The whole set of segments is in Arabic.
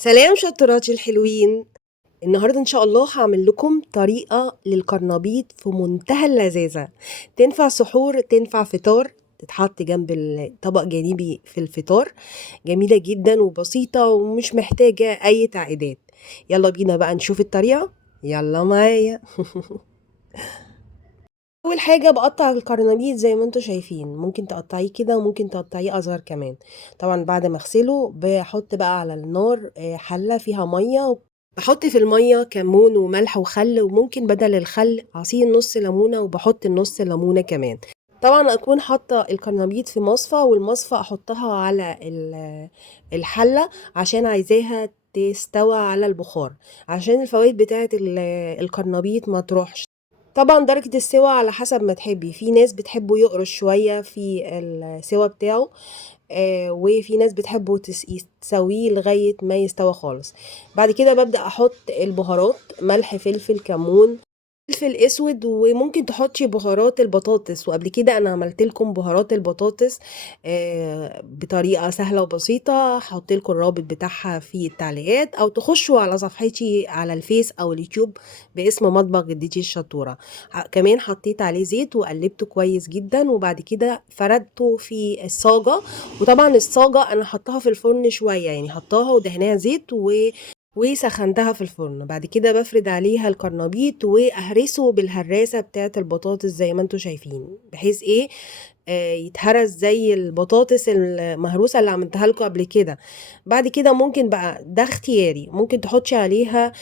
سلام شطراتي الحلوين. النهاردة إن شاء الله هعمل لكم طريقة للقرنبيط في منتهى اللذاذة. تنفع سحور، تنفع فطار، تتحط جنب الطبق جانبي في الفطار. جميلة جدا وبسيطة ومش محتاجة أي تعقيدات. يلا بينا بقى نشوف الطريقة. يلا معايا. اول حاجه بقطع القرنبيط زي ما انتم شايفين، ممكن تقطعيه كده وممكن تقطعيه اصغر كمان. طبعا بعد ما اغسله بحط بقى على النار حله فيها ميه. بحط في الميه كمون وملح وخل، وممكن بدل الخل عصير نص ليمونه، وبحط النص ليمونه كمان. طبعا اكون حاطه القرنبيط في مصفى، والمصفى احطها على الحله عشان عايزاها تستوى على البخار، عشان الفوائد بتاعه القرنبيط ما تروحش. طبعا درجة السوا على حسب ما تحبي، في ناس بتحبه يقرش شوية في السوا بتاعه، وفي ناس بتحبه تسويه لغاية ما يستوى خالص. بعد كده ببدأ احط البهارات: ملح، فلفل، كمون، فلفل اسود، وممكن تحطي بهارات البطاطس. وقبل كده انا عملت لكم بهارات البطاطس بطريقه سهله وبسيطه، هحط لكم الرابط بتاعها في التعليقات، او تخشوا على صفحتي على الفيس او اليوتيوب باسم مطبخ جدتي الشطوره. كمان حطيت عليه زيت وقلبته كويس جدا، وبعد كده فردته في الصاجه. وطبعا الصاجه انا حطاها في الفرن شويه، يعني حطاها ودهناها زيت وسخنتها في الفرن. بعد كده بفرد عليها القرنبيط واهرسه بالهراسه بتاعه البطاطس زي ما انتم شايفين، بحيث ايه يتهرس زي البطاطس المهروسه اللي عملتها لكم قبل كده. بعد كده ممكن بقى، ده اختياري، ممكن تحطي عليها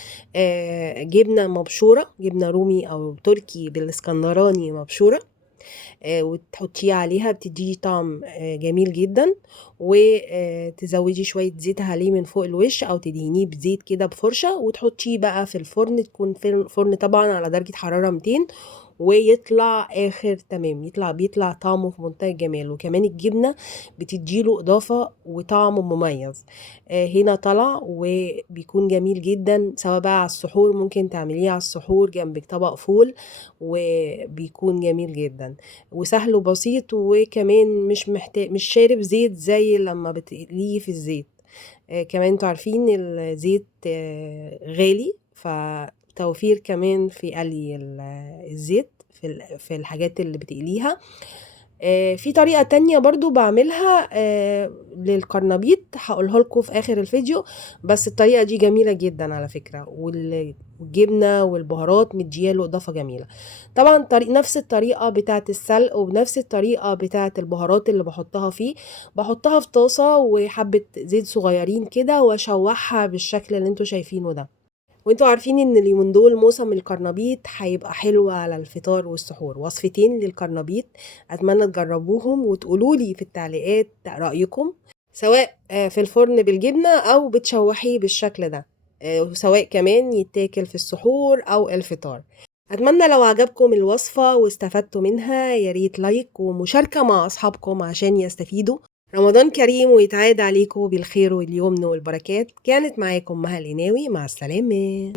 جبنه مبشوره، جبنه رومي او تركي بالاسكندراني مبشوره، وتحطيه عليها، بتديه طعم جميل جدا. وتزودي شوية زيت عليه من فوق الوش، او تدهنيه بزيت كده بفرشة، وتحطيه بقى في الفرن. تكون في الفرن طبعا على درجة حرارة 200، ويطلع اخر تمام. بيطلع طعمه في منتهى الجمال، وكمان الجبنة بتديله اضافة وطعم مميز. هنا طلع وبيكون جميل جدا، سواء بقى على السحور، ممكن تعمليه على السحور جنبك طبق فول، وبيكون جميل جدا وسهل وبسيط. وكمان مش محتاج، مش شارب زيت زي لما بتقليه في الزيت. كمان انتوا عارفين الزيت غالي، فتوفير كمان في قلي الزيت في الحاجات اللي بتقليها. في طريقة تانية برضو بعملها للقرنبيط، هقولها لكم في آخر الفيديو. بس الطريقة دي جميلة جدا على فكرة، والجبنة والبهارات مدياله إضافة جميلة. طبعا نفس الطريقة بتاعة السلق، ونفس الطريقة بتاعة البهارات اللي بحطها فيه. بحطها في طاسة وحبة زيت صغيرين كده، واشوحها بالشكل اللي انتوا شايفينه ده. وانتوا عارفين ان اليومين دول موسم القرنبيط هيبقى حلو على الفطار والسحور. وصفتين للقرنبيط اتمنى تجربوهم وتقولوا لي في التعليقات رأيكم، سواء في الفرن بالجبنة او بتشوحيه بالشكل ده، وسواء كمان يتاكل في السحور او الفطار. اتمنى لو عجبكم الوصفة واستفدتوا منها، ياريت لايك ومشاركة مع اصحابكم عشان يستفيدوا. رمضان كريم ويتعاد عليكم بالخير واليمن والبركات. كانت معاكم مها القناوي، مع السلامة.